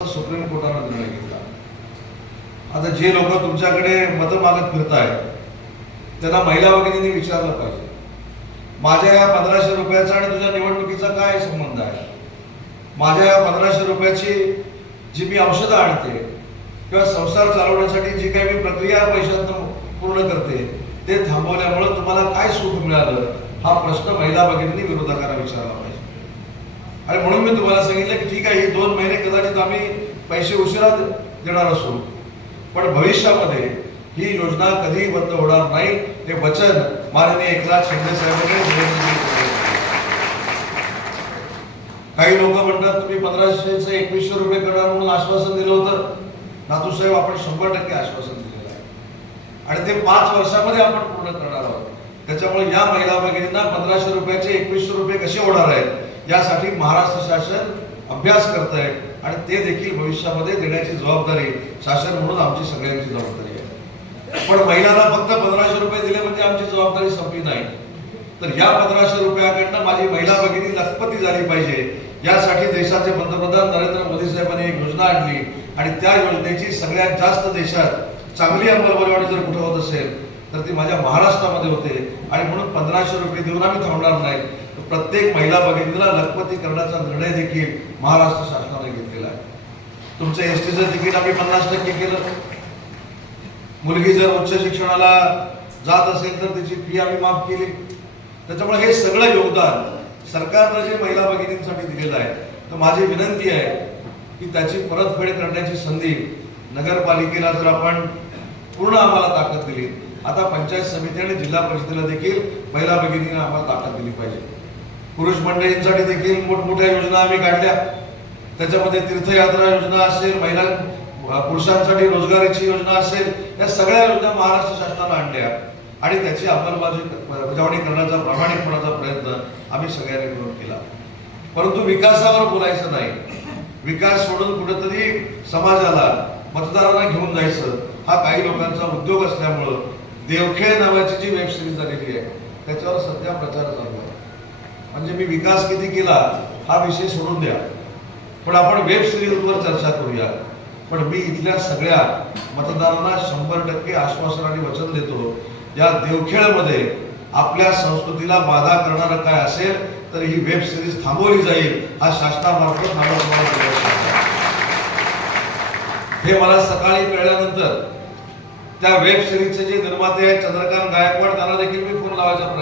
Supreme कोर्टानं निर्णय घेतला. आता जे लोक तुमच्याकडे मतं मागत फिरतायत त्यांना महिला भगिनींनी विचारलं पाहिजे. माझ्या या पंधराशे रुपयाचा आणि तुझ्या निवडणुकीचा काय संबंध आहे? माझ्या या पंधराशे रुपयाची जी मी औषधं आणते किंवा संसार चालवण्यासाठी जी काही मी प्रक्रिया पैशातून पूर्ण करते ते थांबवल्यामुळं तुम्हाला काय सुख मिळालं? हा प्रश्न महिला भगिनींनी विरोधकांना विचारला पाहिजे. आणि म्हणून मी तुम्हाला सांगितलं की ठीक आहे हे दोन महिने कदाचित आम्ही पैसे उशिरा देणार असू. पण भविष्यामध्ये ही योजना कधीही बंद होणार नाही. ते वचन माननीय एकनाथ शिंदे साहेबांनी काही लोक म्हणतात तुम्ही पंधराशेचे एकवीसशे रुपये करणार म्हणून आश्वासन दिलं होतं. नातूसाहेब आपण शंभर टक्के आश्वासन दिलेलं आहे. आणि ते पाच वर्षामध्ये आपण पूर्ण करणार आहोत. त्याच्यामुळे या महिला भगिनींना पंधराशे रुपयाचे एकवीसशे रुपये कसे होणार आहेत? यासाठी महाराष्ट्र शासन अभ्यास करत आहे आणि ते देखील भविष्यामध्ये देण्याची जबाबदारी शासन म्हणून आमची सगळ्यांची जबाबदारी आहे. पण महिलांना फक्त पंधराशे रुपये दिले म्हणजे आमची जबाबदारी संपली नाही. तर या पंधराशे रुपयाकडनं माझी महिला भगिनी लखपती झाली पाहिजे. यासाठी देशाचे पंतप्रधान नरेंद्र मोदी साहेबांनी एक योजना आणली आणि त्या योजनेची सगळ्यात जास्त देशात चांगली अंमलबजावणी जर कुठं होत असेल तर ती माझ्या महाराष्ट्रामध्ये होते. आणि म्हणून पंधराशे रुपये देऊन आम्ही थांबणार नाही. तर प्रत्येक महिला भगिनीला लखपती करण्याचा निर्णय देखील महाराष्ट्र शासनाने घेतलेला आहे. तुमचं एस टीचं तिकीट आम्ही पन्नास टक्के केलं. मुलगी जर उच्च शिक्षणाला जात असेल तर तिची फी आम्ही माफ केली. त्याच्यामुळे हे सगळं योगदान सरकारनं जे महिला भगिनींसाठी दिलेलं आहे तर माझी विनंती आहे की त्याची परतफेड करण्याची संधी नगरपालिकेला जर आपण पूर्ण आम्हाला ताकद दिली आता पंचायत समिती आणि जिल्हा परिषदेला देखील महिला भगिनीने आम्हाला ताकद दिली पाहिजे. पुरुष मंडळींसाठी देखील मोठमोठ्या योजना आम्ही काढल्या. त्याच्यामध्ये तीर्थयात्रा योजना असेल महिला पुरुषांसाठी रोजगाराची योजना असेल या सगळ्या योजना महाराष्ट्र शासनानं आणल्या. आणि त्याची अंमलबजावणी करण्याचा प्रामाणिकपणाचा प्रयत्न आम्ही सगळ्यांनी मिळून केला. परंतु विकासावर बोलायचं नाही. विकास सोडून कुठेतरी समाजाला मतदारांना घेऊन जायचं हा काही लोकांचा उद्योग असल्यामुळं देवखेळ नावाची जी वेब सिरीज झालेली आहे त्याच्यावर सध्या प्रचार चालू आहे. म्हणजे मी विकास किती केला हा विषय सोडून द्या. पण आपण वेब सिरीजवर चर्चा करूया. पण मी इथल्या सगळ्या मतदारांना शंभर टक्के आश्वासन आणि वचन देतो या देवखेळमध्ये आपल्या संस्कृतीला बाधा करणारं काय असेल तर ही वेब सिरीज थांबवली जाईल हा शासनामार्फत हे मला सकाळी कळल्यानंतर त्या वेब सिरीजचे जे निर्माते आहेत चंद्रकांत गायकवाड त्यांना देखील मी फोन लावायचा प्रयत्न